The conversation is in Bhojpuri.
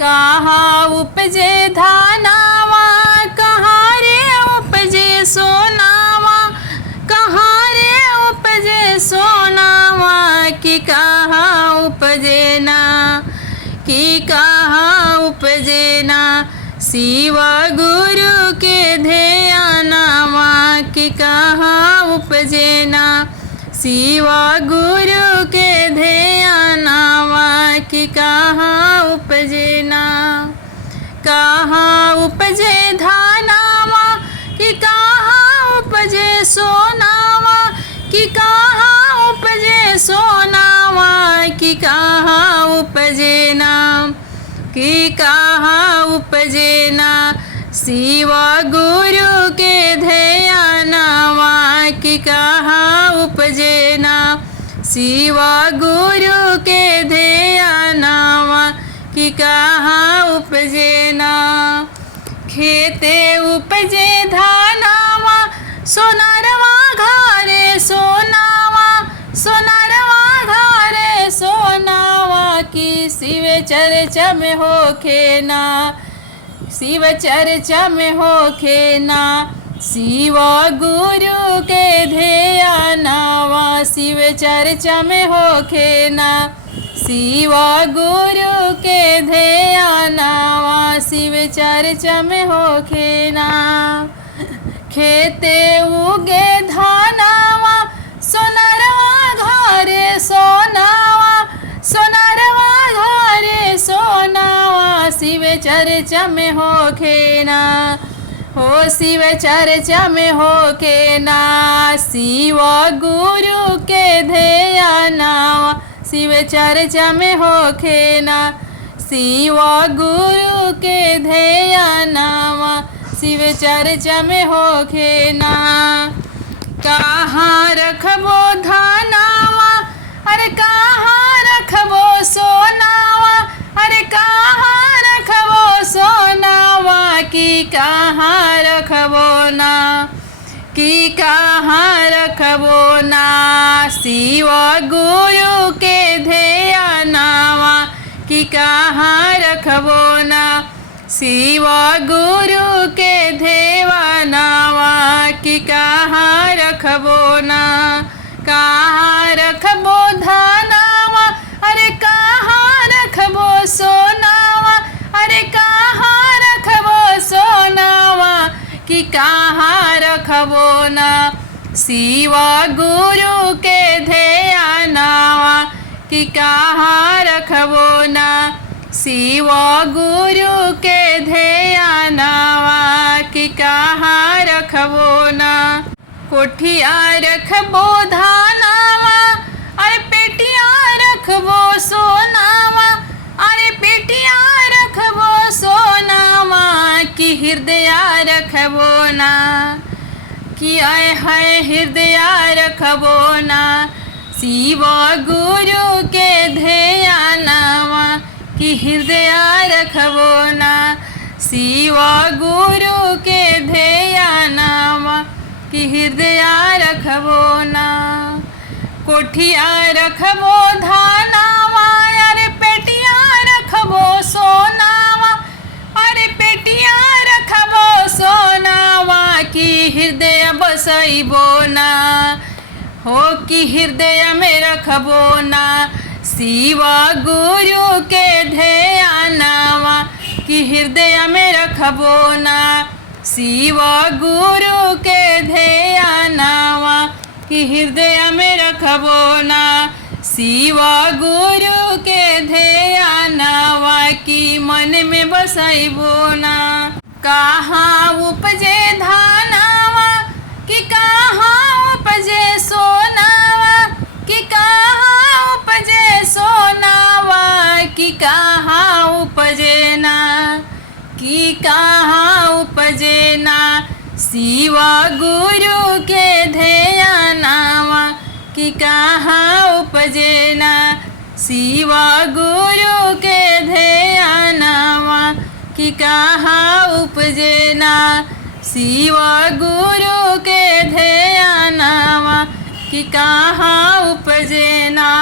कहाँ उपजे धानावा, कहाँ रे उपजे सोनावा, कहाँ रे उपजे सोनावा, कि कहाँ उपजे ना, कि कहाँ उपजे ना, शिव गुरु के ध्यानवा, कि कहाँ उपजे ना, शिव गुरु के ध्यानवा, कि कहाँ उपजे ना। कहाँ उपजे धानावा, कि कहाँ उपजे सोनावा, कि कहाँ उपजे सोनावा, कि कहाँ उपजे ना, कि कहाँ उपजे ना, शिव गुरु के ध्यानवा, कि कहाँ उपजे ना, शिव गुरु के ध्यानवा, कि कहाँ उपजे ना। खेते उपजे धानावा, सोनारवा घरे सोनावा, सोनारवा घरे सोनावा, कि शिव चर्चा में होखे ना, शिव चर्चा में होखे ना, शिव गुरु के ध्यानवा, शिव चर्चा में होखे ना, शिव गुरु के ध्यानवा, शिव चर्चा में होखे ना। खेते उगे धानावा, सोनारवा घरे सोनावा, सोनारवा घरे सोनावा, शिव चर्चा में होखे ना, हो शिव चर्चा में होखे ना, शिव गुरु के ध्यानवा, शिव चर्चा में होखे ना, शिव गुरु के ध्यानवा, शिव चर्चा में होखे ना। कहाँ रखबो धानावा, अरे कहाँ रखबो सोनावा, अरे कहाँ रखबो सोनावा, कि कहाँ रखबो ना, कि कहाँ रखबो ना, शिव गुरु के ध्यानवा, कि कहाँ रखबो ना, शिव गुरु के ध्यानवा, कि कहाँ रखबो ना। कहाँ रखबो धानावा, अरे कहाँ रखबो सोनावा, अरे कहाँ रखबो सोनावा, कि कहाँ रखबो ना, शिव गुरु के ध्यानवा, कि कहाँ रखबो ना, शिव गुरु के ध्यानवा, कि कहाँ रखबो ना। कोठिया रखबो धानावा, अरे पेटिया रखबो सोनावा, अरे पेटिया रखबो सोनावा, कि हृदय रखबो ना, कि आय है हृदय रखबो ना, शिव गुरु के ध्यानवा, कि हृदय रखबो ना, शिव गुरु के ध्यानवा, कि हृदय रखबो ना। कोठिया रखबो धानावा, अरे पेटिया रखबो सोनावा, अरे पेटिया रखबो सोनावा, कि हृदय बसैबो ना, हो कि हृदय में रखबो ना, शिव गुरु के ध्यानवा, कि हृदय में रखबो ना, शिव गुरु के ध्यानवा, कि हृदय में रखबो ना, शिव गुरु के ध्यानवा, कि मन में बसैबो ना। कहाँ उपजे धानावा, कि कहाँ उपजे सोनावा, कि कहाँ उपजे सोनावा, कि कहाँ उपजे ना, कि कहाँ उपजे ना, शिव गुरु के ध्यानवा, कि कहाँ उपजे ना, शिव गुरु के ध्यानवा, कि कहाँ उपजे ना, शिव गुरु के ध्यानवा, कि कहाँ उपजे ना।